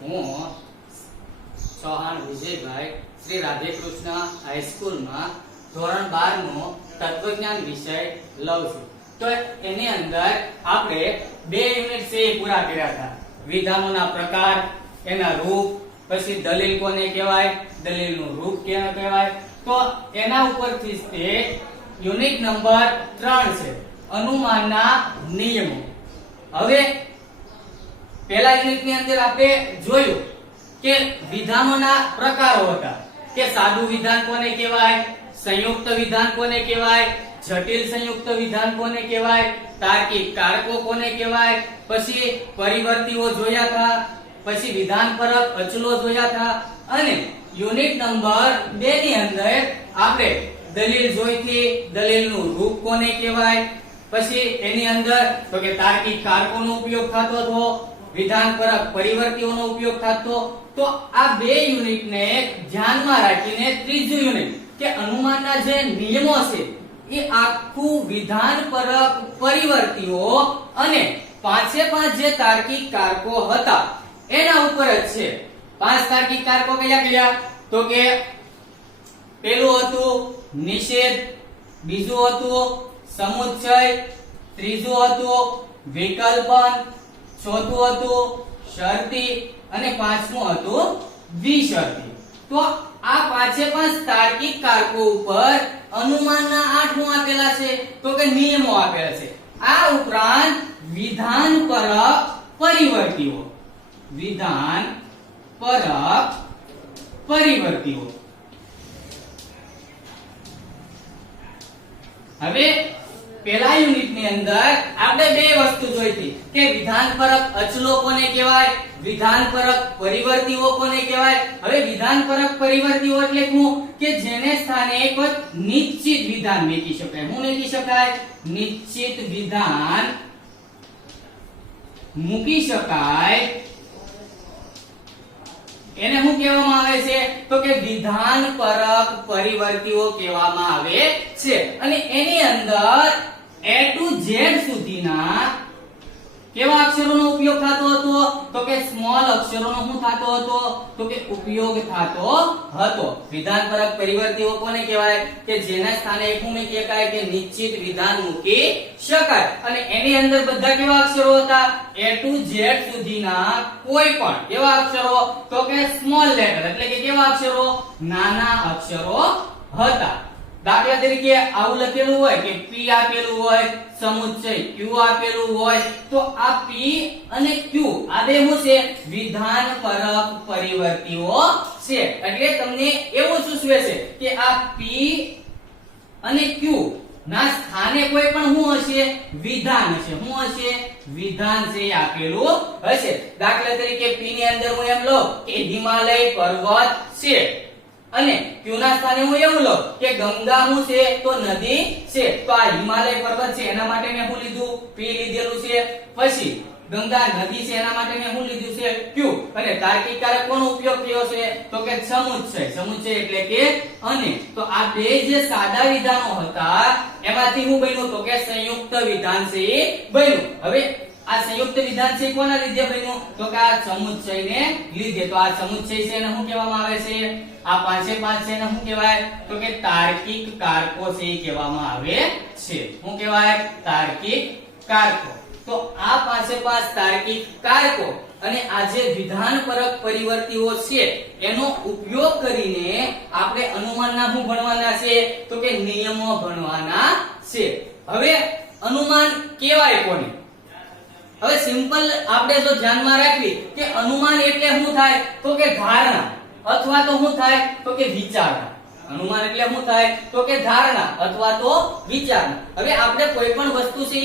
હું ચૌહાણ વિજયભાઈ શ્રી રાધેકૃષ્ણ હાઈસ્કૂલમાં ધોરણ 12 નો તત્વજ્ઞાન વિષય લઉં છું. તો એની અંદર આપણે બે યુનિટ છે એ પૂરા કર્યા હતા. વિધાનોના પ્રકાર, એના રૂપ, પછી દલીલ કોને કહેવાય, દલીલનું રૂપ કેને કહેવાય. તો એના ઉપરથી તે યુનિટ નંબર 3 છે, અનુમાનના નિયમો. હવે પહેલા યુનિટની અંદર આપણે જોયું કે વિધાનોના પ્રકારો હતા કે સાદું વિધાન કોને કહેવાય, સંયુક્ત વિધાન કોને કહેવાય, જટિલ સંયુક્ત વિધાન કોને કહેવાય, તાર્કિક કારકો કોને કહેવાય, પછી પરિવર્તીઓ જોયા હતા, પછી વિધાનપરક અચલો જોયા હતા, અને યુનિટ નંબર 2 ની અંદર આપણે દલીલ જોઈતી, દલીલનું રૂપ કોને કહેવાય, પછી એની અંદર તો કે તાર્કિક કારકોનો ઉપયોગ થતો હતો, વિધાનપરક પરિવર્તીઓનો ઉપયોગ થતો. તો આ બે યુનિટને ધ્યાનમાં રાખીને ત્રીજું યુનિટ કે અનુમાનના જે નિયમો છે એ આખું વિધાનપરક પરિવર્તીઓ અને 5 જે તાર્કિક કારકો હતા એના ઉપર જ છે. 5 તાર્કિક કારકો કયા કયા? તો કે પેલું હતું નિષેધ, બીજું હતું સમુચ્ચય, ત્રીજું હતું વિકલ્પન, ચોથું હતું શરતી અને પાંચમું હતું વિશરતી. તો આ 5 તાર્કિક કારકો ઉપર અનુમાનના 8 શું આપેલા છે? તો કે નિયમો આપેલા છે. આ ઉપરાંત વિધાનપરક પરિવર્તીઓ, વિધાનપરક પરિવર્તીઓ. હવે પહેલા યુનિટની અંદર આપણે બે વસ્તુ જોઈતી કે વિધાનપરક અચલો કોને કહેવાય, વિધાનપરક પરિવર્તીઓ કોને કહેવાય. હવે વિધાનપરક પરિવર્તીઓ એટલે શું કે જેને સ્થાને કોઈ નિશ્ચિત વિધાન મૂકી શકાય. શું મૂકી શકાય? નિશ્ચિત વિધાન મૂકી શકાય. એને શું કહેવામાં આવે છે? તો કે વિધાનપરક પરિવર્તીઓ કહેવામાં આવે છે. અને એની અંદર A to Z સુધીના કેવા અક્ષરોનો ઉપયોગ થતો હતો? તો કે સ્મોલ અક્ષરોનો શું થતો હતો? તો કે ઉપયોગ થતો હતો. વિધાનપરક પરિવર્તીઓ કોને કહેવાય? કે જેના સ્થાને શું મૂકી શકાય? કે નિશ્ચિત વિધાન મૂકી શકાય. અને એની અંદર બધા કેવા અક્ષરો હતા? A to Z સુધીના કોઈ પણ કેવા અક્ષરો? તો કે સ્મોલ લેટર એટલે કે કેવા અક્ષરો? નાના અક્ષરો હતા. દાખલા તરીકે આવું લખેલું હોય કે P આપેલું હોય, સમુચ્ચય Q આપેલું હોય, તો આ P અને Q આ બે શું છે? વિધાનપરક પરિવર્તીઓ છે. એટલે તમને એવું સૂચવે છે કે આ P અને Q ના સ્થાને કોઈ પણ શું હશે? વિધાન હશે. શું હશે? વિધાન છે આપેલું હશે. દાખલા તરીકે P ની અંદર હું એમ લઉં કે હિમાલય પર્વત છે, અને Q ના સ્થાને હું એવું લઉં કે ગંગા શું છે? તો નદી છે. તો આ હિમાલય પર્વત છે એના માટે મેં શું લીધું? P લીધેલું છે. પછી ગંગા નદી છે એના માટે મેં શું લીધું છે? Q. અને તાર્કિક કારક કોનો ઉપયોગ થયો છે? તો કે સમુચ્ચય. સમુચ્ચય એટલે કે અને. તો આ બે જે સાદા વિધાનો હતા એમાંથી શું બન્યું? તો કે સંયુક્ત વિધાન છે એ બન્યું. હવે આ સંયુક્ત વિધાન છે કોના લીધે બન્યું? તો કે આ સમુચ્ચયને લીધે. તો આ સમુચ્ચય છે એને શું કહેવામાં આવે છે? આ 5 છે એને શું કહેવાય? તો કે તાર્કિક કારકો છે એ કહેવામાં આવે છે. શું કહેવાય? તાર્કિક કારકો. તો આ 5 તાર્કિક કારકો અને આ જે વિધાનપરક પરિવર્તીઓ છે એનો ઉપયોગ કરીને આપણે અનુમાનના શું ભણવાના છે? તો કે નિયમો ભણવાના છે. હવે અનુમાન કહેવાય કોને? હવે સિમ્પલ આપણે જો ધ્યાનમાં રાખવી કે અનુમાન એટલે શું થાય? તો કે ધારણા અથવા તો શું થાય? તો કે વિચારણા. અનુમાન એટલે શું થાય? તો કે ધારણા અથવા તો વિચારણા. હવે આપણે કોઈ પણ વસ્તુ છે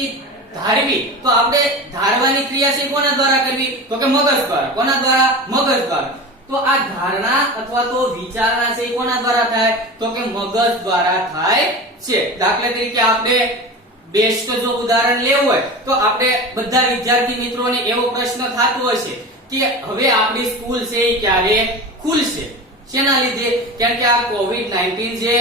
ધારવી તો આપણે ધારવાની ક્રિયા છે કોના દ્વારા કરવી? તો કે મગજ દ્વારા. કોના દ્વારા? મગજ દ્વારા. તો આ ધારણા અથવા તો વિચારણા છે કોના દ્વારા થાય? તો કે મગજ દ્વારા થાય છે. દાખલા તરીકે આપણે બેસ્ટ જો ઉદાહરણ લેવું હોય તો આપણે બધા વિદ્યાર્થી મિત્રોને એવો પ્રશ્ન થતો હશે કે હવે આપણી સ્કૂલ છે એ ક્યારે ખુલશે? શેના લીધે? કારણ કે આ કોવિડ-19 જે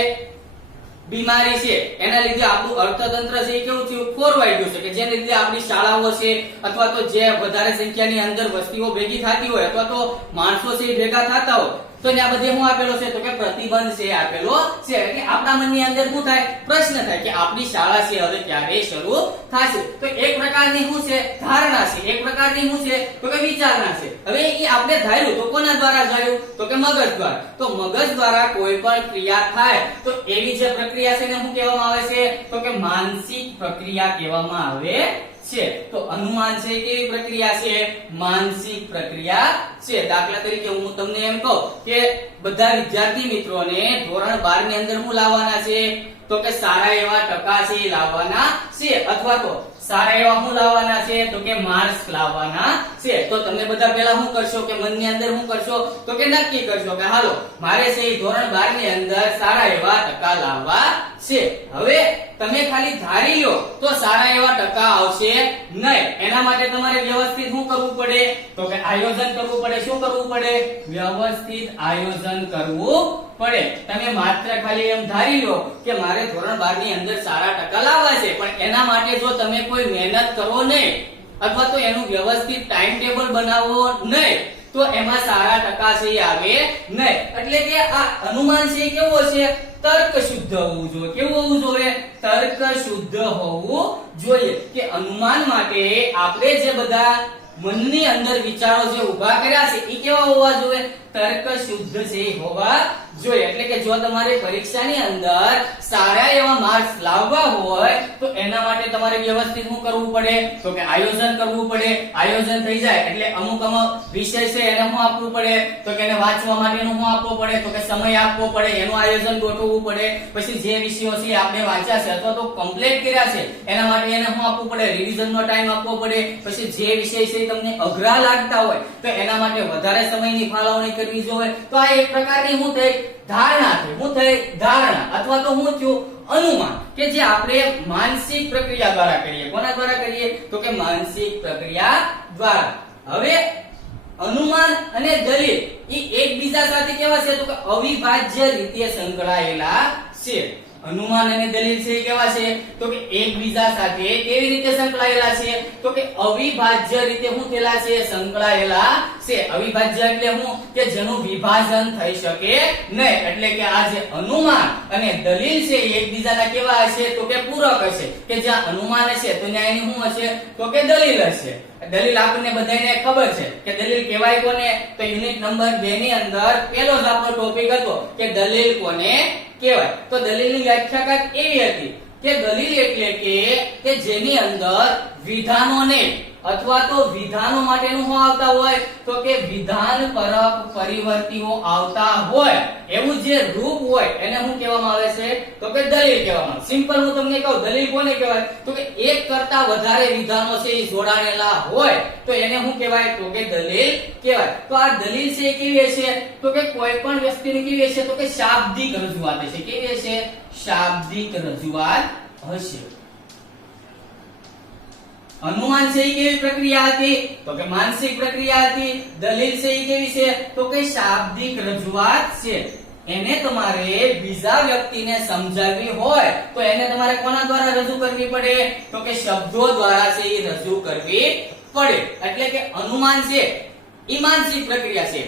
બીમારી છે એના લીધે આપણું અર્થતંત્ર છે એ કેવું થયું ખોરવાઈ ગયું છે કે જેને લીધે આપણી શાળાઓ છે અથવા તો જે વધારે સંખ્યાની અંદર વસ્તીઓ ભેગી થતી હોય અથવા તો માણસો છે એ ભેગા થતા હોય તો ત્યાં બધે શું આપેલો છે તો કે પ્રતિબંધ છે આપેલો છે એટલે આપણા મનની અંદર શું થાય પ્રશ્ન થાય કે આપણી શાળા છે હવે ક્યારે શરૂ થશે તો એક પ્રકારની શું છે ધારણા છે એક પ્રકારની શું છે તો કે વિચારણા છે હવે એ આપણે ધાર્યું તો કોના દ્વારા ધાર્યું તો કે મગજ દ્વારા તો મગજ દ્વારા કોઈ પણ ક્રિયા થાય તો એવી જે પ્રક્રિયા છે એને શું કહેવામાં આવે છે તો કે માનસિક પ્રક્રિયા કહેવામાં આવે છે તો અનુમાન છે કેવી પ્રક્રિયા છે માનસિક પ્રક્રિયા છે દાખલા તરીકે હું તમને એમ કહું કે બધા વિદ્યાર્થી મિત્રોને ધોરણ 12 ની અંદર શું લાવવાના છે તો કે સારા એવા ટકા છે એ લાવવાના છે અથવા તો સારા એવા શું લાવવાના છે તો કે માર્ક્સ લાવવાના છે તો તમે બધા પહેલા શું કરશો કે મનની અંદર શું કરશો તો કે નક્કી કરશો કે હાલો મારે છે એ ધોરણ 12 ની અંદર સારા એવા ટકા લાવવા છે હવે તમે ખાલી ધારી લો તો સારા એવા ટકા આવશે નહીં એના માટે તમારે વ્યવસ્થિત શું કરવું પડે તો કે આયોજન કરવું પડે શું કરવું પડે વ્યવસ્થિત આયોજન કરવું પડે તમે માત્ર ખાલી એમ ધારી લો કે મારે ધોરણ 12 ની અંદર સારા ટકા લાવવા છે પણ એના માટે જો તમે કોઈ મહેનત કરો નહીં અથવા તો એનું વ્યવસ્થિત ટાઈમ ટેબલ બનાવો નહીં તો એમાં સારા ટકા છે આવે નહીં એટલે કે આ અનુમાન છે કેવો છે તર્ક શુદ્ધ હોવું જોઈએ કેવું હોવું જોઈએ તર્ક શુદ્ધ હોવું જોઈએ કે અનુમાન માટે આપણે જે બધા મનની અંદર વિચારો જે ઊભા કર્યા છે એ કેવા હોવા જોઈએ તર્ક શુદ્ધ છે હોવા જોઈએ એટલે કે જો તમારે પરીક્ષાની અંદર સારા એવા માર્ક્સ લાવવા હોય તો એના માટે તમારે વ્યવસ્થિત શું કરવું પડે તો કે આયોજન કરવું પડે આયોજન થઈ જાય એટલે અમુક વિષય છે એને શું આપવું પડે તો કે એને વાંચવા માટેનું શું આપવું પડે તો કે સમય આપવો પડે એનું આયોજન ગોઠવવું પડે પછી જે વિષયો છે આપણે વાંચ્યા છે અથવા તો કમ્પ્લીટ કર્યા છે એના માટે એને શું આપવું પડે રિવિઝનનો ટાઈમ આપવો પડે પછી જે વિષય છે તમને અઘરા લાગતા હોય તો એના માટે વધારે સમયની ફાળવણી કરવી જોઈએ તો આ એક પ્રકારની શું થઈ ધારણા થઈ શું થઈ ધારણા અથવા તો શું થયું અનુમાન કે જે આપણે માનસિક પ્રક્રિયા દ્વારા કરીએ કોના દ્વારા કરીએ તો કે માનસિક પ્રક્રિયા દ્વારા હવે અનુમાન અને દલીલ એ એકબીજા સાથે કેવા છે તો કે અવિભાજ્ય રીતે સંકળાયેલા છે અનુમાન અને દલીલ છે કેવા છે તો કે એકબીજા સાથે કેવી રીતે સંકળાયેલા છે તો કે અવિભાજ્ય રીતે શું થયેલા છે સંકળાયેલા છે અવિભાજ્ય એટલે શું કે જેનું વિભાજન થઈ શકે નહીં એટલે કે આ જે અનુમાન અને દલીલ છે એ એકબીજાના કેવા હશે તો કે પૂરક હશે કે જ્યાં અનુમાન હશે તો ત્યાં એની શું હશે તો કે દલીલ હશે દલીલ આપણને બધાને ખબર છે કે દલીલ કહેવાય કોને તો યુનિટ નંબર 2 ની અંદર પહેલો જ આપણો ટોપિક હતો કે દલીલ કોને કહેવાય તો દલીલની વ્યાખ્યા કાંઈક એવી હતી કે દલીલ એટલે કે જેની અંદર વિધાનોને અથવા તો વિધાનો માટેનું શું આવતા હોય તો કે વિધાન પરક પરિવર્તીઓ આવતા હોય એવું જે રૂપ હોય એને શું કહેવામાં આવે છે તો કે દલીલ કહેવામાં આવે સિમ્પલ હું તમને કહું દલીલ કોને કહેવાય તો કે એક કરતા વધારે વિધાનો છે એ જોડાણેલા હોય તો એને શું કહેવાય તો કે દલીલ કહેવાય તો આ દલીલ છે એ કેવી હશે તો કે કોઈ પણ વ્યક્તિની કેવી હશે તો કે શાબ્દિક રજૂઆત હશે કેવી હશે શાબ્દિક રજૂઆત હશે અનુમાન છે એ કેવી પ્રક્રિયા હતી તો કે માનસિક પ્રક્રિયા હતી દલીલ છે એ કેવી છે તો કે શાબ્દિક રજૂઆત છે એને તમારે બીજા વ્યક્તિને સમજાવવી હોય તો એને તમારે કોના દ્વારા રજૂ કરવી પડે તો કે શબ્દો દ્વારા છે એ રજૂ કરવી પડે એટલે કે અનુમાન છે એ માનસિક પ્રક્રિયા છે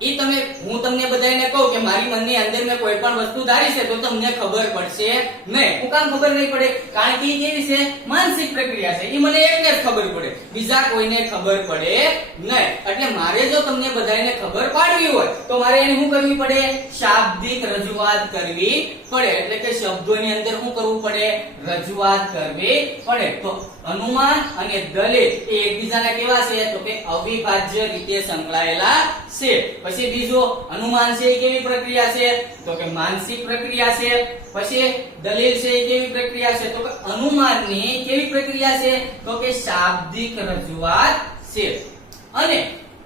ઈ હું તમને બધાને કહું કે મારી મનની અંદર મેં કોઈ પણ વસ્તુ ધારી છે તો તમને ખબર પડશે નહીં હું કામ ખબર નહીં પડે કારણ કે ઈ કેવી છે માનસિક પ્રક્રિયા છે ઈ મને એકને જ ખબર પડે બીજા કોઈને ખબર પડે નહીં એટલે મારે જો તમને બધાને ખબર પાડવી હોય તો મારે એને શું કરવી પડે શાબ્દિક રજૂઆત કરવી પડે એટલે કે શબ્દોની અંદર શું કરવું પડે રજૂઆત કરવી પડે તો અનુમાન અને દલીલ એ એકબીજાના કેવા છે તો કે અવિભાજ્ય રીતે સંકળાયેલા છે પછી બીજો અનુમાન છે એ કેવી પ્રક્રિયા છે તો કે માનસિક પ્રક્રિયા છે પછી દલીલ છે એ કેવી પ્રક્રિયા છે તો કે અનુમાનની કેવી પ્રક્રિયા છે તો કે શાબ્દિક રજૂઆત છે અને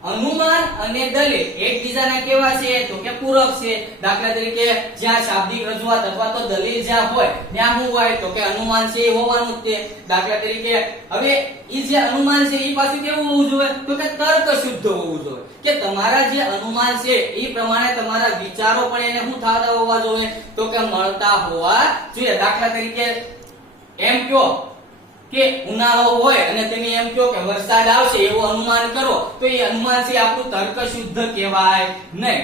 અનુમાન અને દલીલ એકબીજાના કેવા છે તો કે પૂરક છે. દાખલા તરીકે જ્યાં શાબ્દિક રજૂઆત અથવા તો દલીલ જ્યાં હોય ત્યાં શું હોય તો કે અનુમાન છે એ હોવાનું જ છે. દાખલા તરીકે હવે ઈ જે અનુમાન છે ઈ પાછું કેવું હોવું જોઈએ તો કે તર્ક શુદ્ધ હોવું જોઈએ, કે તમારા જે અનુમાન છે ઈ પ્રમાણે તમારા વિચારો પણ એને શું થતા હોવા જોઈએ તો કે મળતા હોવા જોઈએ. દાખલા તરીકે એમ કહો કે ઉનાળો હોય અને તમે એમ કહો કે વરસાદ આવશે એવું અનુમાન કરો તો એ અનુમાન છે આપણું તર્ક શુદ્ધ કહેવાય નહીં.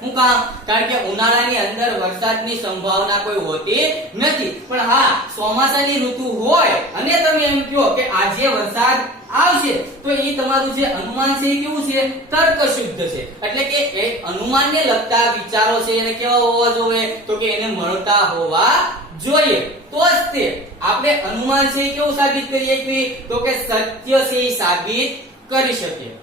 શું કામ? કારણ કે ઉનાળાની અંદર વરસાદની સંભાવના કોઈ હોતી નથી, પણ હા ચોમાસાની ઋતુ હોય અને તમે એમ કહો કે આજે વરસાદ આવશે તો એ તમારું જે અનુમાન છે એ કેવું છે તર્ક શુદ્ધ છે. એટલે કે એક અનુમાનને લગતા વિચારો છે એને કેવા હોવા જોઈએ તો કે એને મળતા હોવા જોઈએ, તો જ તે આપણે અનુમાન છે કેવું સાબિત કરીએ કે તો કે સત્ય છે એ સાબિત કરી શકીએ.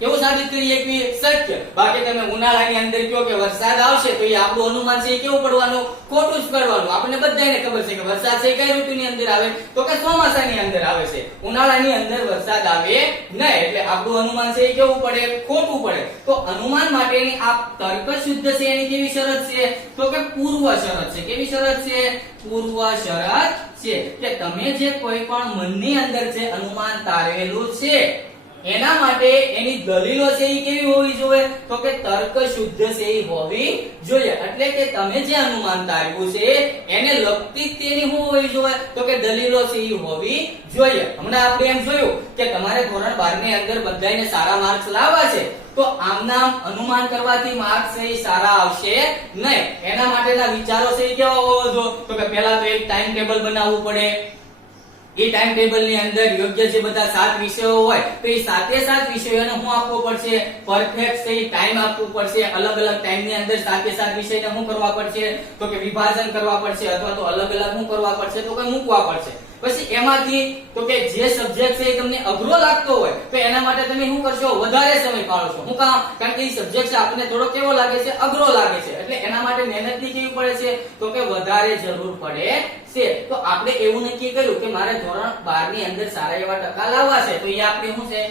કેવું સાબિત કરીએ કે સત્ય. બાકી તમે ઉનાળાની અંદર કહો કે વરસાદ આવશે તો એ આપણું અનુમાન છે કેવું પડવાનું ખોટું જ પડવાનું. આપણને બધાને ખબર છે કે વરસાદ છે કઈ ઋતુની અંદર આવે તો કે ચોમાસાની અંદર આવે છે, ઉનાળાની અંદર વરસાદ આવે નહીં, એટલે આપણું અનુમાન છે કેવું પડે ખોટું પડે. તો અનુમાન માટેની આ તર્ક શુદ્ધ છે એની કેવી શરત છે તો કે પૂર્વ શરત છે. કેવી શરત છે? પૂર્વ શરત છે કે તમે જે કોઈ પણ મનની અંદર જે અનુમાન તારવેલું છે એના માટે એની દલીલો છે એ કેવી હોવી જોઈએ તો કે તર્ક શુદ્ધ છે એ હોવી જોઈએ. એટલે કે તમે જે અનુમાન તાર્યું છે એને લગતી તેની શું હોવી જોઈએ તો કે દલીલો છે એ હોવી જોઈએ. હમણાં આપણે એમ જોયું કે તમારે ધોરણ 12 ની અંદર બધાને સારા માર્ક્સ લાવવા છે તો આમનામ અનુમાન કરવાથી માર્ક્સ છે એ સારા આવશે નહીં. એના માટેના વિચારો છે એ કેવા હોવા જોઈએ તો કે પહેલા તો એક ટાઈમ ટેબલ બનાવવું પડે. એ ટાઈમ ટેબલ ની અંદર યોગ્ય જે બધા 7 વિષયો હોય તો એ 7 વિષયોને શું આપવો પડશે પરફેક્ટ છે ટાઈમ આપવો પડશે. અલગ અલગ ટાઈમ ની અંદર 7 વિષયને શું કરવા પડશે તો કે વિભાજન કરવા પડશે અથવા તો અલગ અલગ શું કરવા પડશે તો કે મૂકવા પડશે. પછી એમાંથી તો કે જે સબ્જેક્ટ છે એ તમને અઘરો લાગતો હોય તો એના માટે તમે શું કરશો વધારે સમય ફાળવશો. શું કામ? કારણ કે એ સબ્જેક્ટ છે આપણને થોડો કેવો લાગે છે અઘરો લાગે છે, એટલે એના માટે મહેનત ની કેવી પડે છે તો કે વધારે જરૂર પડે છે. તો આપણે એવું નક્કી કર્યું કે મારે ધોરણ 12 ની અંદર સારા એવા ટકા લાવવા છે તો એ આપણે શું છે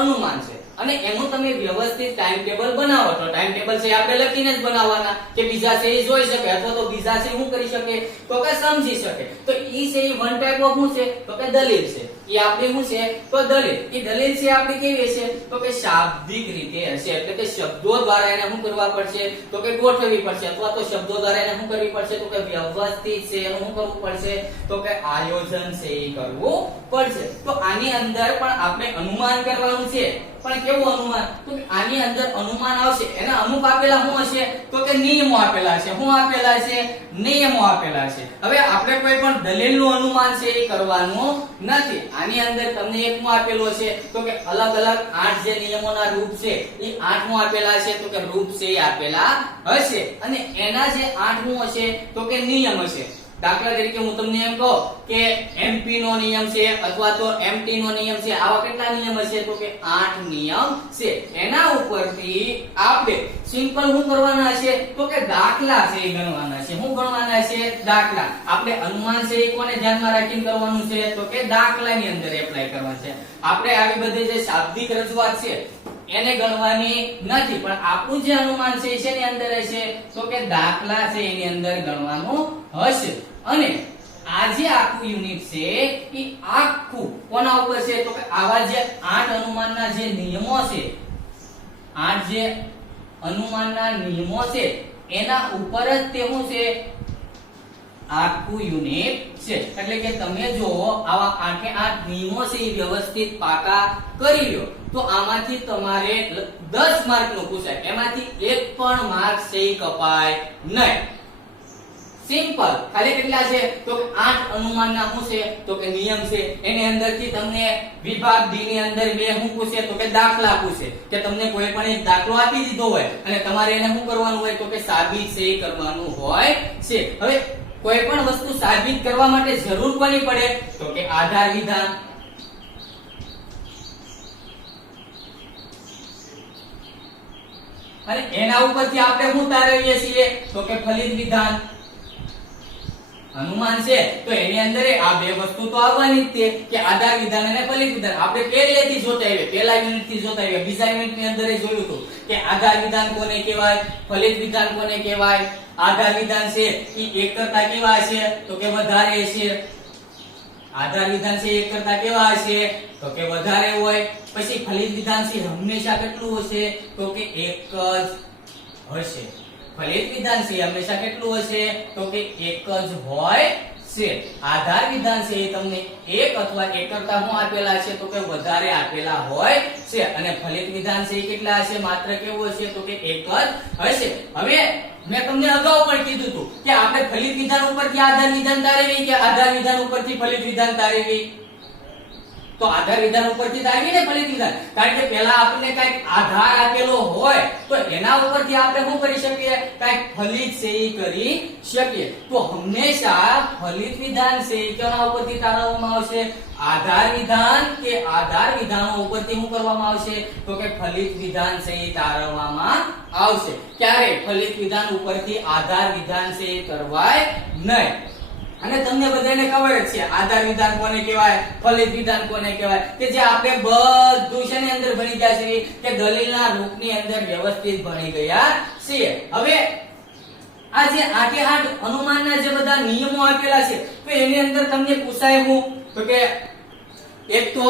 અનુમાન છે. અને એનું તમે વ્યવસ્થિત ટાઈમ ટેબલ બનાવો તો ટાઈમ ટેબલ છે આપણે લખીને જ બનાવવાના કે બીજા છે એ જોઈ શકે અથવા તો બીજા છે શું કરી શકે તો કે સમજી શકે. તો ઈ છે એ વન ટાઈપ ઓફ શું છે તો કે દલીલ છે. ઈ આપણે શું છે તો દલીલ. ઈ દલીલ છે આપણી કેવી હશે તો કે શાબ્દિક રીતે હશે, એટલે કે શબ્દો દ્વારા એને શું કરવા પડશે તો કે ગોઠવવી પડશે અથવા તો શબ્દો દ્વારા એને શું કરવી પડશે તો કે વ્યવસ્થિત છે એનું શું કરવું પડશે તો કે આયોજન છે એ કરવું પડશે. તો આની અંદર પણ આપણે અનુમાન કરવાનું છે, પણ કેવું અનુમાન તો કે આની અંદર અનુમાન આવશે એના અમુક આપેલા શું હશે તો કે નિયમો આપેલા છે. શું આપેલા છે? નિયમો આપેલા છે. હવે આપણે કોઈ પણ દલીલનું અનુમાન છે એ કરવાનું નથી. આની અંદર તમને એકમો આપેલો છે તો કે અલગ અલગ 8 જે નિયમોના રૂપ છે એ 8મો આપેલા છે તો કે રૂપ છે એ આપેલા હશે અને એના જે 8મો હશે તો કે નિયમ હશે. દાખલા તરીકે હું તમને એમ કહું કે એમપી નો નિયમ છે અથવા તો એમટી નો નિયમ છે, આવા કેટલા નિયમ હશે તો કે 8 નિયમ છે. એના ઉપરથી આપણે સિમ્પલ શું કરવાના છે તો કે દાખલા છે એ ગણવાના છે. શું ગણવાના છે? દાખલા. આપણે અનુમાન છે એ કોને ધ્યાનમાં રાખીને કરવાનું છે તો કે દાખલાની અંદર એપ્લાય કરવાનું છે. આપણે આવી બધી જે શાબ્દિક રજૂઆત છે એને ગણવાની નથી, પણ આપણું જે અનુમાન છે એની અંદર હશે તો કે દાખલા છે એની અંદર ગણવાનું હશે. અને આ જે આખું યુનિટ છે એ આખું કોના ઉપર છે તો કે આવા જે 8 અનુમાનના જે નિયમો છે, 8 જે અનુમાનના નિયમો છે એના ઉપર જ તે શું છે આખું યુનિટ છે. એટલે કે તમે જો આવા 8 નિયમો છે એ વ્યવસ્થિત પાકા કરી લ્યો તો આમાંથી તમારે 10 માર્ક નું પૂછાય, એમાંથી એક પણ માર્ક છે એ કપાય નહીં. સિમ્પલ. ખાલી કેટલા છે તો 8 અનુમાનના શું છે તો કે નિયમ છે. એની અંદરથી તમને વિભાગ ડી ની અંદર બે શું પૂછે તો કે દાખલા પૂછે કે તમને કોઈ પણ એક દાખલો આપી દીધો હોય અને તમારે એને શું કરવાનું હોય તો કે સાબિત છે એ કરવાનું હોય છે. હવે કોઈ પણ વસ્તુ સાબિત કરવા માટે જરૂર કોની પડે તો કે આધાર વિધાન. અને એના ઉપરથી આપણે શું તારવીએ છીએ તો કે ફલિત વિધાન. અનુમાન છે તો એની અંદર આ બે વસ્તુ તો આવવાની જ છે કે આધાર વિધાન અને ફલિત વિધાન. આપણે પહેલેથી જોતા આવીએ, પહેલા યુનિટ થી જોતા આવીએ, બીજા યુનિટ ની અંદર જોયું હતું કે આધાર વિધાન કોને કહેવાય, ફલિત વિધાન કોને કહેવાય. આધાર વિધાન છે એ એક કરતા કેવા છે તો કે વધારે છે. આધાર વિધાન છે એક કરતા કેવા હશે તો કે વધારે હોય. પછી ફલિત વિધાન છે હંમેશા કેટલું હશે તો કે એક જ હશે. ફલિત વિધાન છે હંમેશા કેટલું હશે તો કે એક જ હોય છે. આધાર વિધાન છે એ તમને એક અથવા એક કરતા શું આપેલા છે તો કે વધારે આપેલા હોય છે. અને ફલિત વિધાન છે એ કેટલા હશે માત્ર કેવું હશે તો કે એક જ હશે. હવે મેં તમને અગાઉ પણ કીધું હતું કે આપણે ફલિત વિધાન ઉપરથી આધાર વિધાન તારવી કે આધાર વિધાન ઉપરથી ફલિત વિધાન તારવી. તો આધાર વિધાન ઉપરથી તારવી ને ફલિત વિધાન, કારણ કે પહેલા આપણને કઈક આધાર આપેલો હોય તો એના ઉપરથી આપણે શું કરી શકીએ, કઈક ફલિત છે એ કરી શકીએ. તો હંમેશા ફલિત વિધાન છે એ કેના ઉપરથી તારવવામાં આવશે, આધાર વિધાન કે આધાર વિધાનો ઉપરથી શું કરવામાં આવશે તો કે ફલિત વિધાન છે એ તારવવામાં આવશે. ક્યારે ફલિત વિધાન ઉપરથી આધાર વિધાન છે એ કરવાય નહીં. અને તમને બધાને ખબર જ છે આધાર વિધાન કોને કહેવાય, ફલિત વિધાન કોને કહેવાય કે જે આપણે બધું છે ને અંદર ભણી ગયા છે કે દલીલના રૂપની અંદર વ્યવસ્થિત ભણી ગયા છીએ. હવે આ જે 8 અનુમાનના જે બધા નિયમો આપેલા છે તો એની અંદર તમને પૂછાય હું તો કે એક તો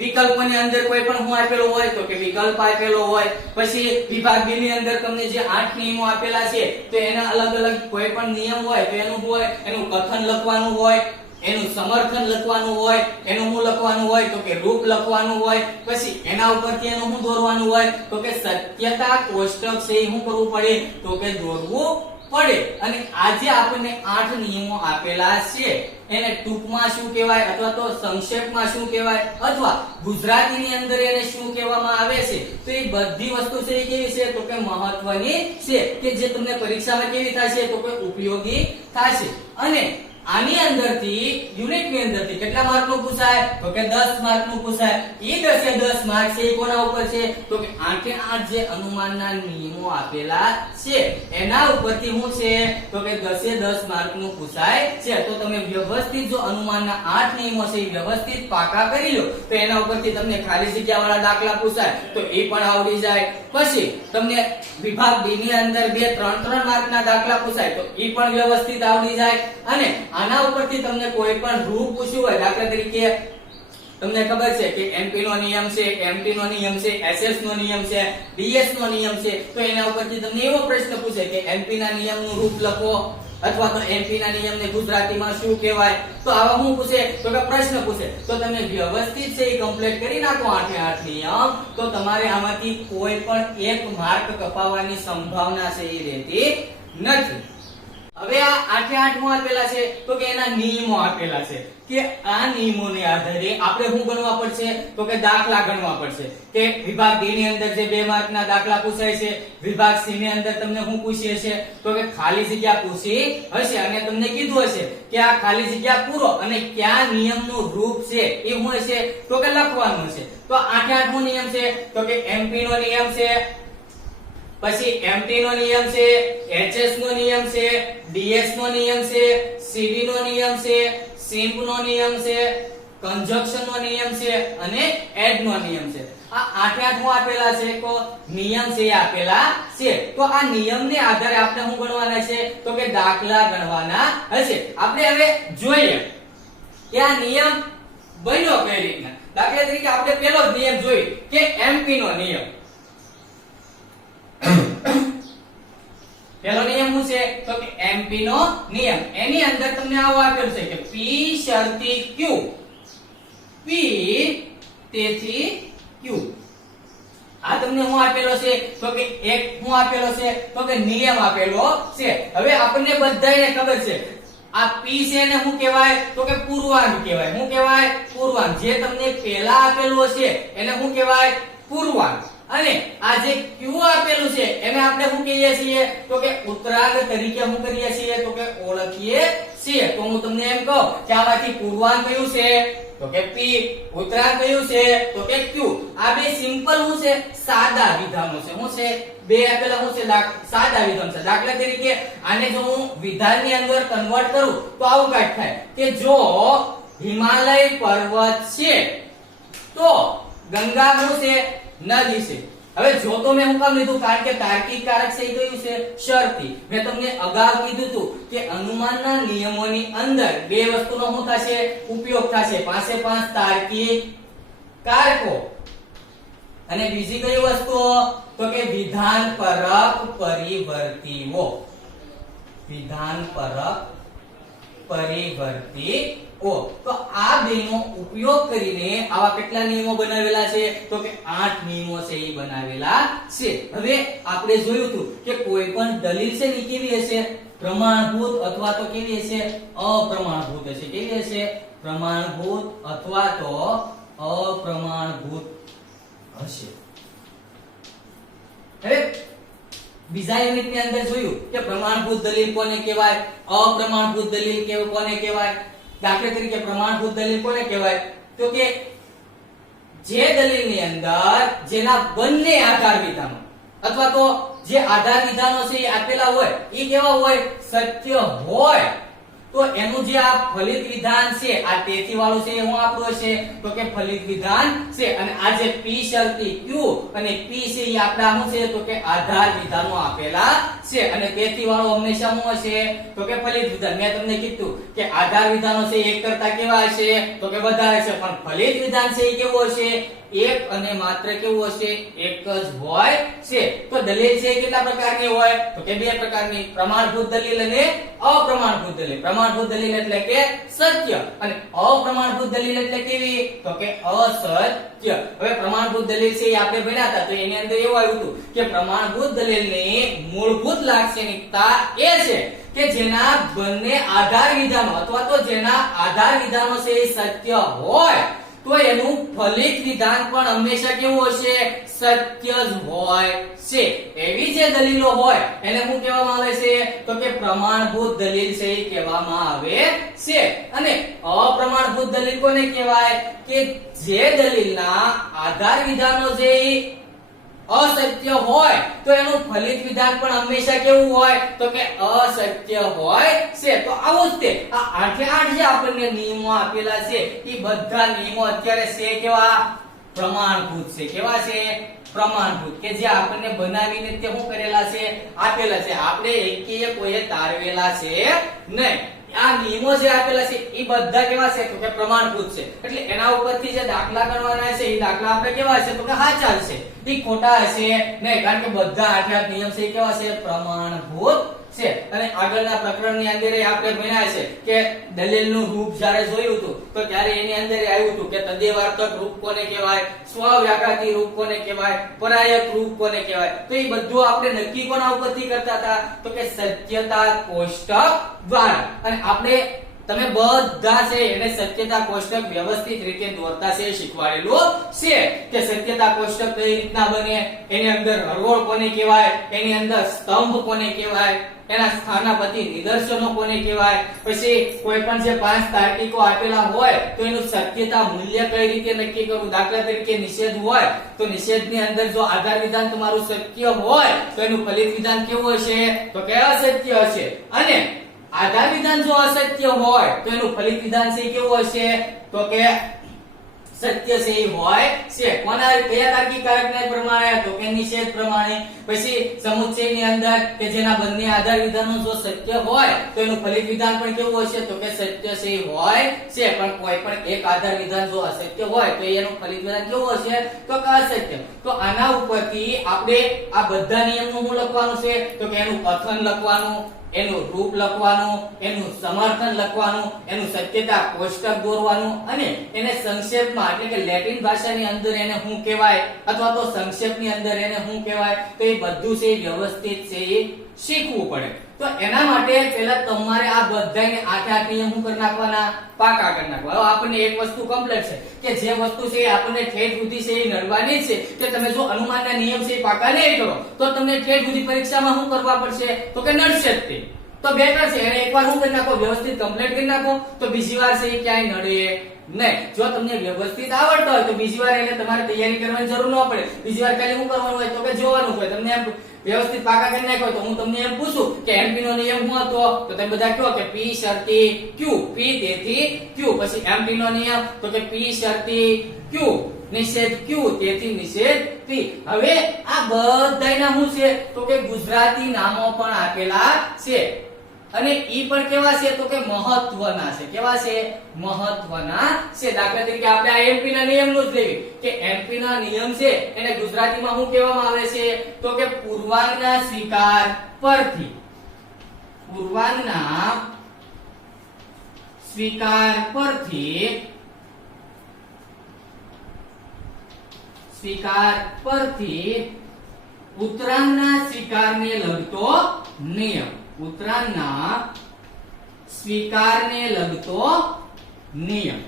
વિકલ્પોની અંદર કોઈ પણ હું આપેલો હોય તો કે વિકલ્પ આપેલો હોય. પછી વિભાગ બી ની અંદર તમને જે 8 નિયમો આપેલા છે તો એના અલગ અલગ કોઈ પણ નિયમ હોય તો એનું હોય એનું કથન લખવાનું હોય, એનું સમર્થન લખવાનું હોય, એનું શું લખવાનું હોય તો કે રૂપ લખવાનું હોય. પછી એના ઉપરથી એનું શું દોરવાનું હોય તો કે સત્યતા કોષ્ટક છે શું કરવું પડે તો કે દોરવું પડે. અને આજે આપણને 8 નિયમો આપેલા છે એને ટૂંકમાં શું કહેવાય અથવા તો સંક્ષેપમાં શું કહેવાય અથવા ગુજરાતીની અંદર એને શું કહેવામાં આવે છે તો એ બધી વસ્તુ છે એ કેવી છે તો કે મહત્વની છે કે જે તમને પરીક્ષામાં કેવી થશે તો કે ઉપયોગી થશે. અને આની અંદરથી યુનિટની અંદરથી કેટલા માર્કનું પૂછાય તો કે 10 માર્કનું પૂછાય. એ 10 માર્ક છે એ કોના ઉપર છે તો કે 8 જે અનુમાનના નિયમો આપેલા છે એના ઉપરથી શું છે તો કે 10 માર્કનું પૂછાય છે. તો તમે વ્યવસ્થિત જો અનુમાનના 8 નિયમો છે એ વ્યવસ્થિત પાકા કરી લો તો એના ઉપરથી તમને ખાલી જગ્યા વાળા દાખલા પૂછાય તો એ પણ આવડી જાય. પછી તમને વિભાગ બી ની અંદર 2-3 માર્કના દાખલા પૂછાય તો એ પણ વ્યવસ્થિત આવડી જાય. અને આના ઉપરથી તમને કોઈ પણ રૂપ પૂછ્યું હોય, દાખલા તરીકે તમને ખબર છે કે એમપી નો નિયમ છે, એમટી નો નિયમ છે, એસએસ નો નિયમ છે, ડીએસ નો નિયમ છે તો એના ઉપરથી તમને એવો પ્રશ્ન પૂછે કે એમપી ના નિયમનું રૂપ લખો અથવા તો એમપી ના નિયમને ગુજરાતીમાં શું કહેવાય. તો આવા શું પૂછે તો કે પ્રશ્ન પૂછે તો તમે વ્યવસ્થિત છે એ કમ્પ્લીટ કરી નાખો 8 નિયમ તો તમારે આમાંથી કોઈ પણ એક માર્ક કપાવવાની સંભાવના છે એ રહેતી નથી. હવે આ 8 હું આપેલા છે તો કે એના નિયમો આપેલા છે કે આ નિયમોને આધારે આપણે શું ગણવા પડશે તો કે દાખલા ગણવા પડશે. કે વિભાગ ડી ની અંદર જે 2 માર્કના દાખલા પૂછાય છે, વિભાગ સી ની અંદર તમને શું પૂછીએ છે તો કે ખાલી જગ્યા પૂછી હશે અને તમને કીધું હશે કે આ ખાલી જગ્યા પૂરો અને કયા નિયમનું રૂપ છે એ શું હશે તો કે લખવાનું હશે. તો 8 નો નિયમ છે તો કે એમપી નો નિયમ છે, પછી એમટી નો નિયમ છે, એચએસ નો નિયમ છે, ડીએસ નો નિયમ છે, સીડી નો નિયમ છે, સિમ્પ નો નિયમ છે, કંજક્શન નો નિયમ છે અને એડ નો નિયમ છે. આ 8 હું આપેલા છે તો નિયમ છે આપેલા છે. તો આ નિયમને આધારે આપણે શું ગણવાના છે તો કે દાખલા ગણવાના હશે. આપણે હવે જોઈએ કે આ નિયમ બન્યો કઈ રીતના. દાખલા તરીકે આપણે પહેલો જ નિયમ જોઈ કે એમપી નો નિયમ. પહેલો નિયમ શું છે તો કે એમપી નો નિયમ. એની અંદર તમને આવું આપેલું છે કે P શરતી Q, P તેથી Q. આ તમને શું આપેલો છે તો કે એક શું આપેલો છે તો કે નિયમ આપેલો છે. હવે આપણને બધાને ખબર છે આ P છે ને શું કહેવાય તો કે પૂર્વાંક કહેવાય. શું કહેવાય પૂર્વાંક. જે તમને પહેલા આપેલું છે એને શું કહેવાય પૂર્વાંક. અને આ જે Q આપેલું છે એને આપણે શું કહીએ છીએ તો કે ઉત્તરાંગ તરીકે શું કરીએ છીએ તો કે ઓળખીએ છીએ. તો હું તમને એમ કહું કે આમાંથી પૂર્વાંક કયું છે તો કે p. ઉત્તરાયણ કયું છે તો કે q. આ બે સિમ્પલ શું છે સાદા વિધાનો છે. શું છે બે આપેલા શું છે સાદા વિધાન છે. દાખલા તરીકે આને જો હું વિધાનની અંદર કન્વર્ટ કરું તો આવું કાંઈક થાય કે જો હિમાલય પર્વત છે તો ગંગા શું છે નદી છે. હવે જો તો મેં હું કામ લીધું કારણ કે તાર્કિક કારક છે એ કયું છે શરતી. મેં તમને અગાઉ કીધું હતું કે અનુમાનના નિયમોની અંદર બે વસ્તુનો શું થશે ઉપયોગ થશે. પાસે 5 તાર્કિક કારકો અને બીજી કઈ વસ્તુ તો કે વિધાન પરક પરિવર્તીઓ. વિધાન પરક પરિવર્તીઓ. તો આ બેનો ઉપયોગ કરીને આવા કેટલા નિયમો બનાવેલા છે તો કે 8 નિયમો છે એ બનાવેલા છે. હવે આપણે જોયું હતું કે કોઈ પણ દલીલ છે ને કેવી હશે પ્રમાણભૂત અથવા તો કેવી હશે અપ્રમાણભૂત હશે. કેવી હશે પ્રમાણભૂત અથવા તો અપ્રમાણભૂત હશે. હવે બીજા યુનિટની અંદર જોયું કે પ્રમાણભૂત દલીલ કોને કહેવાય અપ્રમાણભૂત દલીલ કોને કહેવાય. દાખલા તરીકે પ્રમાણભૂત દલીલ કોને કહેવાય તો કે જે દલીલની અંદર જેના બંને આધાર વિધાનો અથવા તો જે આધાર વિધાનો છે એ આપેલા હોય એ કેવા હોય સત્ય હોય તો એનું જે આ ફલિત વિધાન છે આ તેથી વાળું છે એ હું આપણું હશે તો કે ફલિત વિધાન છે. અને આ જે p શરતી q અને p છે એ આપણા શું છે તો કે આધાર વિધાનો આપેલા છે. અને તેથી વાળું હંમેશા શું હશે તો કે ફલિત વિધાન. મેં તમને કીધું કે આધાર વિધાનો છે એક કરતા કેવા હશે તો કે વધારે છે પણ ફલિત વિધાન છે એ કેવું હશે એક અને માત્ર કેવું હશે એક જ હોય છે. તો દલીલ છે કેટલા પ્રકારની હોય તો કે બે પ્રકારની પ્રમાણભૂત દલીલ અને અપ્રમાણભૂત દલીલ. પ્રમાણભૂત દલીલ એટલે કે સત્ય અને અપ્રમાણભૂત દલીલ એટલે કેવી તો કે અસત્ય. હવે પ્રમાણભૂત દલીલ છે એ આપણે ભણ્યા હતા તો એની અંદર એવું આવ્યું હતું કે પ્રમાણભૂત દલીલની મૂળભૂત લાક્ષણિકતા એ છે કે જેના બંને આધાર વિધાનો અથવા તો જેના આધાર વિધાનો છે એ સત્ય હોય તો એનું ફલિત વિધાન પણ હંમેશા કેવું હશે સત્ય જ હોય છે. એવી જે દલીલો હોય એને શું કહેવામાં આવે છે તો કે પ્રમાણભૂત દલીલ છે એ કહેવામાં આવે છે. અને અપ્રમાણભૂત દલીલ કોને કહેવાય કે જે દલીલના આધાર વિધાનો છે અસત્ય હોય તો એનું ફલિત વિધાન પણ હંમેશા કેવું હોય તો કે અસત્ય હોય છે. તો આવું જ તે આ 8 જે આપણને નિયમો આપેલા છે એ બધા નિયમો અત્યારે છે કેવા પ્રમાણભૂત છે. કેવા છે પ્રમાણભૂત કે જે આપણને બનાવીને તે શું કરેલા છે આપેલા છે. આપણે એકેય કોઈએ તારવેલા છે નહીં. આ નિયમો જે આપેલા છે એ બધા કેવા છે તો કે પ્રમાણભૂત છે. એટલે એના ઉપરથી જે દાખલા ગણવાના છે એ દાખલા આપણે કેવા છે તો કે સાચા છે એ ખોટા હશે નહીં કારણ કે બધા 8 નિયમ છે એ કેવા છે પ્રમાણભૂત છે. અને આગળના પ્રકરણની અંદર આપણે ભણ્યા છે કે દલીલનું રૂપ જ્યારે જોયું હતું તો ત્યારે એની અંદર આવ્યું હતું કે તદ્દેવાર્થક રૂપ કોને કહેવાય સ્વવ્યાઘાતી રૂપ કોને કહેવાય પરાયક રૂપ કોને કહેવાય. તો એ બધું આપણે નક્કી કોના ઉપરથી કરતા હતા તો કે સત્યતા કોષ્ટક દ્વારા. અને આપણે તમે બધા છે એને સત્યતા કોષ્ટક વ્યવસ્થિત રીતે દોરતા છે શીખવાડેલું છે કે સત્યતા કોષ્ટક કઈ રીતના બને એની અંદર હરોળ કોને કહેવાય એની અંદર સ્તંભ કોને કહેવાય એના સ્થાનાપતિ નિદર્શનો કોને કહેવાય. પછી કોઈ પણ જે 5 તાર્કિકો આપેલા હોય તો એનું સત્યતા મૂલ્ય કઈ રીતે નક્કી કરવું. દાખલા તરીકે નિષેધ હોય તો નિષેધની અંદર જો આધાર વિધાન તમારું સત્ય હોય તો એનું ફલિત વિધાન કેવું હશે તો કે અસત્ય હશે. અને આધાર વિધાન જો અસત્ય હોય તો એનું ફલિત વિધાન છે કેવું હશે તો કે સત્ય છે એ હોય છે. કોના કયા તાર્કિક કારકને પ્રમાણે તો કે નિષેધ પ્રમાણે. પછી સમુચ્ચયની અંદર કે જેના બંને આધાર વિધાનો જો સત્ય હોય તો એનું ફલિત વિધાન પણ કેવું હશે તો કે સત્ય છે એ હોય છે. પણ કોઈ પણ એક આધાર વિધાન જો અસત્ય હોય તો એનું ફલિત વિધાન કેવું હશે તો કે અસત્ય. તો આના ઉપરથી આપણે આ બધા નિયમનું શું લખવાનું છે તો કે એનું કથન લખવાનું એનું રૂપ લખવાનું એનું સમર્થન લખવાનું એનું સત્યતા કોષ્ટક દોરવાનું અને એને સંક્ષેપમાં એટલે કે લેટિન ભાષાની અંદર એને શું કહેવાય અથવા તો સંક્ષેપની અંદર એને શું કહેવાય તો એ બધું છે વ્યવસ્થિત છે એ શીખવું પડે. તો એના માટે પહેલા તમારે આ બધાને 8 નિયમ શું કરી નાખવાના પાકા કરી નાખવા. હવે આપણને એક વસ્તુ કમ્પ્લીટ છે કે જે વસ્તુ છે આપણને ઠેઠ સુધી છે એ નડવાની છે કે તમે જો અનુમાનના નિયમ છે એ પાકા નહીં કરો તો તમને ઠેઠ સુધી પરીક્ષામાં શું કરવા પડશે તો કે નડશે જ તે. તો બેટર છે એને એકવાર હું કરી નાખો વ્યવસ્થિત કમ્પ્લીટ કરી નાખો તો બીજી વાર છે એ ક્યાંય નડે નહીં. જો તમને વ્યવસ્થિત આવડતો હોય તો બીજી વાર એટલે તમારે તૈયારી કરવાની જરૂર ન પડે. બીજી વાર ખાલી શું કરવાનું હોય તો કે જોવાનું હોય. તમને એમ વ્યવસ્થિત પાકા કરી નાખ્યો તો હું તમને એમ પૂછું કે એમપી નો નિયમ શું હતો તો તમે બધા કહો કે P શરતી Q, P તેથી Q. પછી એમપી નો નિયમ તો કે P શરતી Q નિષેધ Q તેથી નિષેધ P. હવે આ બધાયના શું છે તો કે ગુજરાતી નામો પણ આપેલા છે અને ઈ પણ કેવા છે તો કે મહત્વના છે. કેવા છે? મહત્વના છે. દાખલા તરીકે આપણે આ એમપી ના નિયમનું જ લઈએ કે એમપી ના નિયમ છે એને ગુજરાતીમાં શું કહેવામાં આવે છે તો કે પૂર્વાંગના સ્વીકાર પરથી. પૂર્વાંગના સ્વીકાર પરથી ઉત્તરાંગના સ્વીકારને લગતો નિયમ. ઉત્તરાંગના સ્વીકારને લગતો નિયમ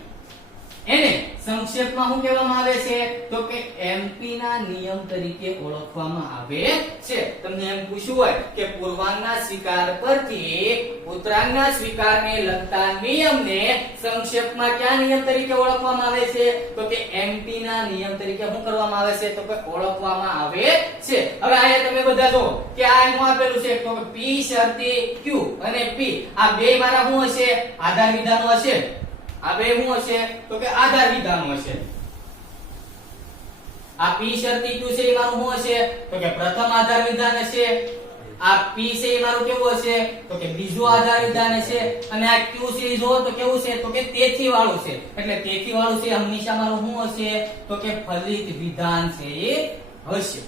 એને સંક્ષેપમાં શું કહેવામાં આવે છે તો કે એમપી ના નિયમ તરીકે ઓળખવામાં આવે છે. તમને એમ પૂછવું હોય કે પૂર્વાંગના સ્વીકાર પરથી ઉત્તરાંગના સ્વીકારને લગતા નિયમને સંક્ષેપમાં કયા નિયમ તરીકે ઓળખવામાં આવે છે તો કે એમપી ના નિયમ તરીકે શું કરવામાં આવે છે તો કે ઓળખવામાં આવે છે. હવે અહીંયા તમે બધા જો કે આ શું આપેલું છે તો કે P શરતી Q અને P આ બે મારા શું હશે આધાર વિધાનો હશે. આ બે શું હશે તો કે આધાર વિધાનો હશે. આ P શરતી Q છે એ મારું શું હશે તો કે પ્રથમ આધાર વિધાન હશે. આ P છે એ મારું કેવું હશે તો કે બીજું આધાર વિધાન હશે અને આ Q છે જો તો કેવું છે તો કે તેથી વાળું છે. એટલે તેથી વાળું છે હંમેશા મારું શું હશે તો કે ફલિત વિધાન છે એ હશે.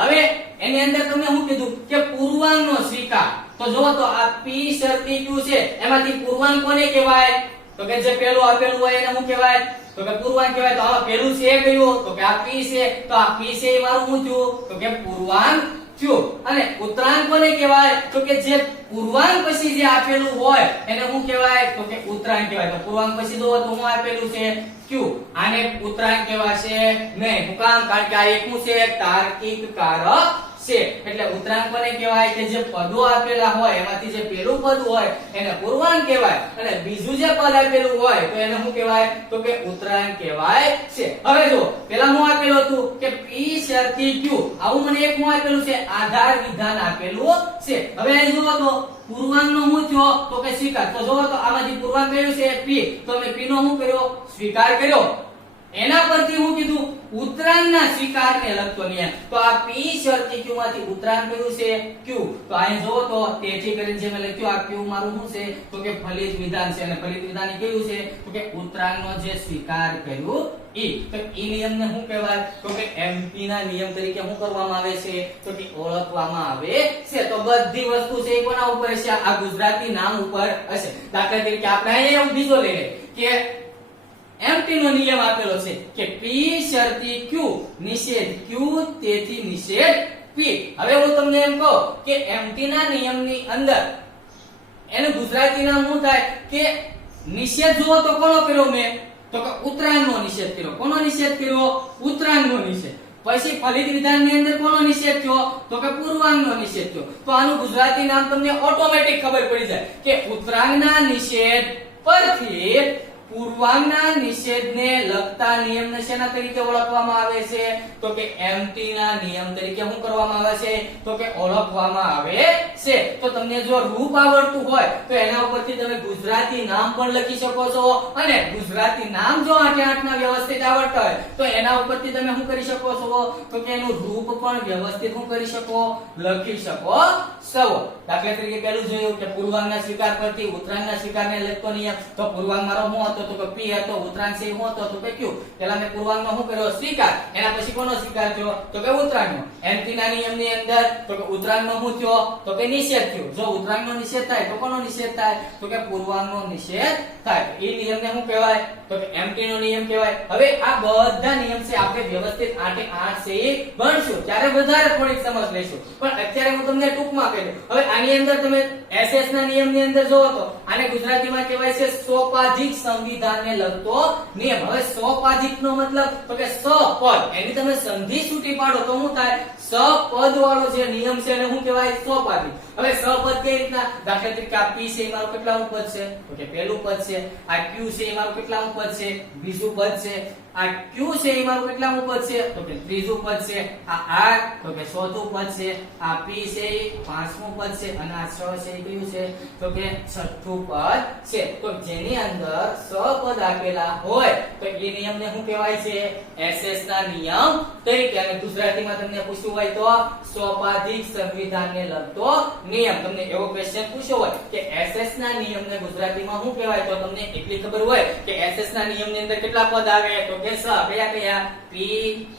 હવે એની અંદર તમને શું કીધું કે પૂર્વાંગનો સ્વીકાર. તો જો તો આ P શરતી Q છે એમાંથી પૂર્વાંગ કોને કહેવાય તો કે જે પેલું આપેલું હોય એને શું કહેવાય તો કે પૂર્વાંગ કહેવાય. તો આમાં પેલું છે કયું તો કે આ P છે. તો આ P છે એ મારું શું થયું તો કે પૂર્વાંગ થયું. અને ઉત્તરાંગ કોને કહેવાય તો કે જે પૂર્વાંગ પછી જે આપેલું હોય એને શું કહેવાય તો કે ઉત્તરાંગ કહેવાય. તો પૂર્વાંગ પછી જો તો શું આપેલું છે Q. આને ઉત્તરાંગ કહેવાશે નહીં. શું કામ? કારણ કે આ એક શું છે તાર્કિક કારક છે. એટલે ઉત્તરાંગ કોને કહેવાય કે જે પદો આપેલા હોય એમાંથી જે પેલું પદ હોય એને પૂર્વાંગ કહેવાય અને બીજું જે પદ આપેલું હોય તો એને શું કહેવાય તો કે ઉત્તરાંગ કહેવાય છે. હવે જો પેલા શું આપેલું હતું કે P શરતી Q. આવું મને એક શું આપેલું છે આધાર વિધાન આપેલું છે. હવે અહીં જુઓ તો પૂર્વાંગનો શું થયો તો કે સ્વીકાર. તો જુઓ તો આમાંથી પૂર્વાંગ કયું છે P. તો અમે P નો શું કર્યો સ્વીકાર કર્યો. એના પરથી હું કીધું ઉત્તરાંગના સ્વીકારને લગતો નિયમ. તો આ P શરતી Q માંથી ઉત્તરાંગ કયું છે Q. તો અહીં જો તો તેથી કરીને જે મેં લખ્યું આ Q મારું શું છે તો કે ફલિત વિધાન છે અને ફલિત વિધાન કયું છે તો કે ઉત્તરાંગનો જે સ્વીકાર કર્યું ઈ. તો ઈ નિયમને શું કહેવાય તો કે એમપી ના નિયમ તરીકે શું કરવામાં આવે છે તો કે ઓળખવામાં આવે છે. તો બધી વસ્તુ છે એ કોના ઉપર હશે આ ગુજરાતી નામ ઉપર હશે. દાખલા તરીકે આપણે અહીંયા બીજો લઈએ કે એમપી નો નિયમ આપેલો છે કે P શરતી Q નિષેધ Q તેથી નિષેધ P. હવે હું તમને એમ કહું કે એમપી ના નિયમની અંદર એનું ગુજરાતી નામ શું થાય કે નિષેધ જુઓ તો કોનો કર્યો મેં તો કે ઉત્તરાંગનો નિષેધ કર્યો. કોનો નિષેધ કર્યો ઉત્તરાંગનો નિષેધ. પછી ફલિત વિધાનની અંદર કોનો નિષેધ થયો તો કે પૂર્વાંગનો નિષેધ થયો. તો આનું ગુજરાતી નામ તમને ઓટોમેટિક ખબર પડી જાય કે ઉત્તરાંગના નિષેધ પરથી પૂર્વાંગના નિષેધને લગતા નિયમને શેના તરીકે ઓળખવામાં આવે છે તો કે એમટી ના નિયમ તરીકે શું કરવામાં આવે છે તો કે ઓળખવામાં આવે છે. તો તમને જો રૂપ આવડતું હોય તો એના ઉપરથી તમે ગુજરાતી નામ પણ લખી શકો છો અને ગુજરાતી નામ જો 8 ના વ્યવસ્થિત આવડતા હોય તો એના ઉપરથી તમે શું કરી શકો છો તો કે એનું રૂપ પણ વ્યવસ્થિત શું કરી શકો લખી શકો છો. દાખલા તરીકે પેલું જોયું કે પૂર્વાંગના સ્વીકાર પરથી ઉત્તરાંગના સ્વીકારને લગતો નિયમ. તો પૂર્વાંગ મારો શું હતો તો કે P હતો. ઉત્તરાંગ છે શું હતો તો કે Q. પહેલા મેં પૂર્વાંગનો શું કર્યો સ્વીકાર. એના પછી કોનો સ્વીકાર થયો તો કે ઉત્તરાંગનો. એમપી ના નિયમની અંદર તો કે ઉત્તરાંગનો શું થયો તો કે નિષેધ થયો. જો ઉત્તરાંગનો નિષેધ થાય તો કોનો નિષેધ થાય તો કે પૂર્વાંગનો નિષેધ થાય. એ નિયમને શું કહેવાય તો કે એમટી નો નિયમ કહેવાય. હવે આ બધા નિયમ છે આપણે વ્યવસ્થિત 8 છે ભણશું ત્યારે વધારે થોડીક સમજ લેશું પણ અત્યારે હું તમને ટૂંકમાં કહી દઉં. હવે આની અંદર તમે એસએસ ના નિયમની અંદર જોવો તો આને ગુજરાતીમાં કહેવાય છે સોપાધિક સંધિ સંવિધાનને લગતો નિયમ. હવે સોપાધિકનો મતલબ તો કે સપદ, એની તમે સંધિ છૂટી પાડો તો શું થાય? સપદ વાળો જે નિયમ છે એને શું કહેવાય? સોપાધિક. હવે સપદ કઈ રીતના? દાખલા તરીકે આ p છે એ મારું કેટલામું પદ છે? તો કે પહેલું પદ છે. આ q છે એ મારું કેટલામું પદ છે? બીજું પદ છે. આ q છે એ મારું કેટલામું પદ છે? તો કે ત્રીજું પદ છે. આ r તો કે ચોથું પદ છે. આ p છે એ પાંચમું પદ છે અને આ 6 છે એ કયું છે? તો કે છઠ્ઠું પદ છે. તો જેની અંદર સપદ આપેલા હોય તો એ નિયમને શું કહેવાય છે? એસએસ ના નિયમ તરીકે. અને ગુજરાતીમાં તમને પૂછ્યું હોય તો સોપાધિક સંવિધાનને લગતો નિયમ. તમને એવો ક્વેશ્ચન પૂછ્યો હોય કે એસએસ ના નિયમને ગુજરાતીમાં શું કહેવાય તો તમને એટલી ખબર હોય કે એસએસ ના નિયમની અંદર કેટલા પદ આવે? તો કે કયા કયા? p q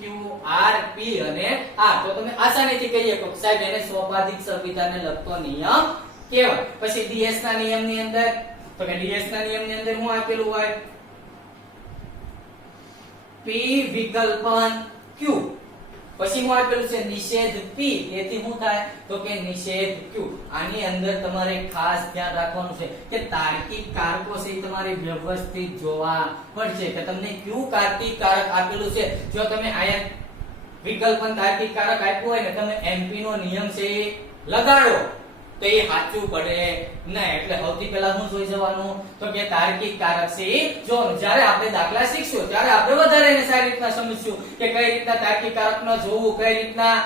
q r p અને r. તો તમે આસાનીથી કહી શકો સાહેબ એને સોપાધિક સંવિધાનને લગતો નિયમ કહેવાય. પછી ડીએસ ના નિયમની અંદર તો કે ડીએસ ના નિયમની અંદર શું આપેલું હોય? p વિકલ્પન q. પછી હું આપેલું છે નિષેધ p, એથી શું થાય? તો કે નિષેધ q. આની અંદર તમારે ખાસ ધ્યાન રાખવાનું છે કે તાર્કિક કારકો છે એ તમારે વ્યવસ્થિત જોવા પડશે કે તમને કયું તાર્કિક કારક આપેલું છે. જો તમે આયા વિકલ્પન તાર્કિક કારક આપ્યું હોય ને તમે એમપી નો નિયમ છે એ લગાડો તો એ સાચું પડે નહીં. એટલે સૌથી પહેલા શું જોઈ જવાનું? તો કે તાર્કિક કારક છે એ જોવાનું. જ્યારે આપણે દાખલા શીખશું ત્યારે આપણે વધારે એને સારી રીતના સમજશું કે કઈ રીતના તાર્કિક કારકનો જોવું, કઈ રીતના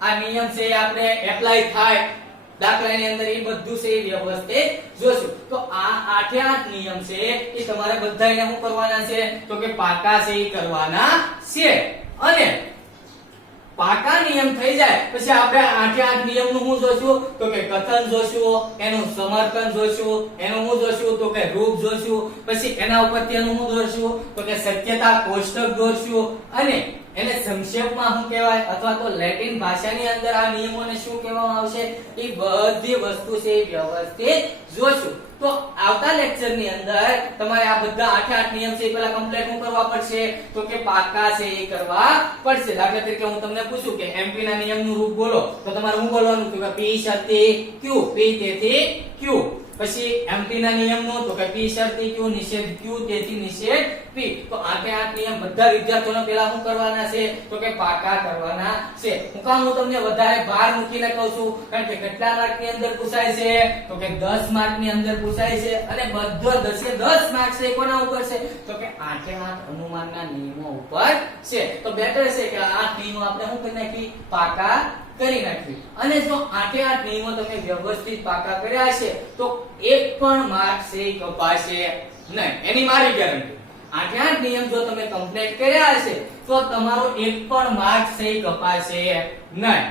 આ નિયમ છે એ આપણે એપ્લાય થાય દાખલાની અંદર, એ બધું છે એ વ્યવસ્થિત જોશું. તો આ 8 નિયમ છે એ તમારે બધાને શું કરવાના છે? તો કે પાકા છે એ કરવાના છે. અને પાકા નિયમ થઈ જાય પછી આપણે 8 નિયમનું શું જોશું? તો કે કથન જોશું, એનું સમર્થન જોશું, એનું શું જોશું? તો કે રૂપ જોશું. પછી એના ઉપરથી એનું શું જોશું? તો કે સત્યતા કોષ્ટક જોશું. અને એને સંક્ષેપમાં શું કહેવાય અથવા તો લેટિન ભાષાની અંદર આ નિયમોને શું કહેવામાં આવશે એ બધી વસ્તુ છે એ વ્યવસ્થિત જોશું. તો આવતા લેક્ચરની અંદર તમારે આ બધા 8 નિયમ છે એ પહેલા કમ્પ્લીટ શું કરવા પડશે? તો કે પાકા છે એ કરવા પડશે. દાખલા તરીકે હું તમને પૂછું કે એમપી ના નિયમનું રૂપ બોલો તો તમારે શું બોલવાનું? તો કે p શરતી q, p તેથી q. પછી એમપી ના નિયમનું તો કે p શરતી q, નિષેધ q તેથી નિષેધ p. તો 8 નિયમ બધા વિદ્યાર્થીઓને પહેલા શું કરવાના છે? તો કે પાકા કરવાના છે. હું કામ હું તમને વધારે ભાર મૂકીને કહું છું કારણ કે કેટલા માર્ક ની અંદર પૂછાય છે? તો કે 10 માર્ક ની અંદર પૂછાય છે. અને બધો 10 માર્ક છે કોના ઉપર છે? તો કે 8 અનુમાનના નિયમો ઉપર છે. તો બેટર છે કે આ 8 નિયમો આપણે શું કરી નાખી? પાકા કરી નાખી. અને જો 8 નિયમો તમે વ્યવસ્થિત પાકા કર્યા છે તો એક પણ માર્ક છે એ કપાશે નહીં, એની મારી ગેરંટી. 8 નિયમ જો તમે કમ્પ્લીટ કર્યા હશે તો તમારો એક પણ માર્ક છે એ કપાશે નહીં.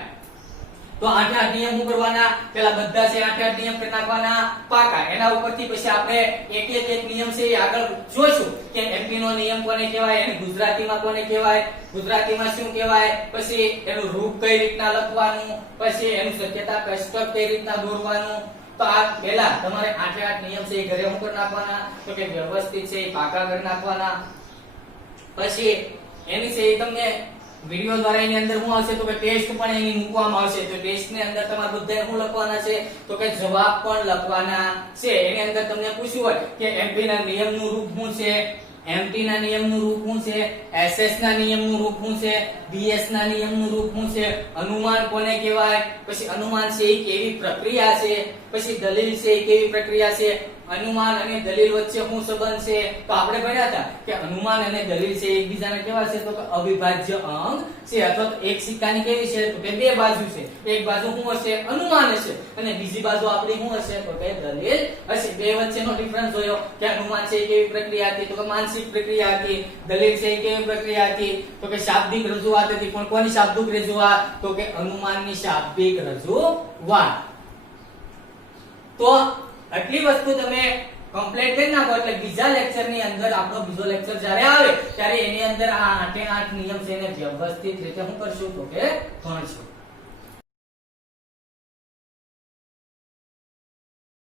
તો 8 નિયમ શું કરવાના? પેલા બધા છે 8 નિયમ કરી નાખવાના પાકા. એના ઉપરથી પછી આપણે એક નિયમ છે એ આગળ જોઈશું કે એમપી નો નિયમ કોને કહેવાય, એને ગુજરાતીમાં કોને કહેવાય, ગુજરાતીમાં શું કહેવાય, પછી એનું રૂપ કઈ રીતના લખવાનું, પછી એનું સત્યતા કોષ્ટક કઈ રીતના દોરવાનું. તો આ પહેલા તમારે 8 નિયમ છે એ ઘરે શું કરી નાખવાના? તો કે વ્યવસ્થિત છે એ પાકા કરી નાખવાના. પછી એની છે એ તમને વિડિયો દ્વારા એની અંદર શું આવશે? તો કે ટેસ્ટ પણ એની મૂકવામાં આવશે. તો ટેસ્ટ ની અંદર તમારે બધાએ શું લખવાના છે? તો કે જવાબ પણ લખવાના છે. એની અંદર તમને પૂછ્યું હોય કે એમપી ના નિયમનું રૂપ શું છે, એમટી ના નિયમનું રૂપ શું છે, એસએસ ના નિયમનું રૂપ શું છે, બીએસ ના નિયમનું રૂપ શું છે, અનુમાન કોને કહેવાય, પછી અનુમાન છે એ કેવી પ્રક્રિયા છે, પછી દલીલ છે એ કેવી પ્રક્રિયા છે, અનુમાન અને દલીલ વચ્ચે શું સંબંધ છે. તો આપણે ભણ્યા હતા કે અનુમાન અને દલીલ છે એકબીજાને કેવા છે? તો કે અવિભાજ્ય અંગ છે. અથવા તો એક સિક્કાની કેવી છે? તો કે બે બાજુ છે. એક બાજુ શું હશે? અનુમાન હશે અને બીજી બાજુ આપણી શું હશે? તો કે દલીલ હશે. બે વચ્ચેનો ડિફરન્સ જોયો કે અનુમાન છે એ કેવી પ્રક્રિયા હતી? તો કે માનસિક પ્રક્રિયા હતી. દલીલ છે એ કેવી પ્રક્રિયા હતી? તો કે શાબ્દિક રજૂઆત હતી. પણ કોની શાબ્દિક રજૂઆત? તો કે અનુમાનની શાબ્દિક રજૂઆત. તો આટલી વસ્તુ તમે કમ્પ્લીટ કરી નાખો એટલે બીજા લેક્ચર ની અંદર આપણો બીજો લેક્ચર જ્યારે આવે ત્યારે એની અંદર આ 8 નિયમ છે એને વ્યવસ્થિત રીતે શું કરશું? તો કે ભણશું.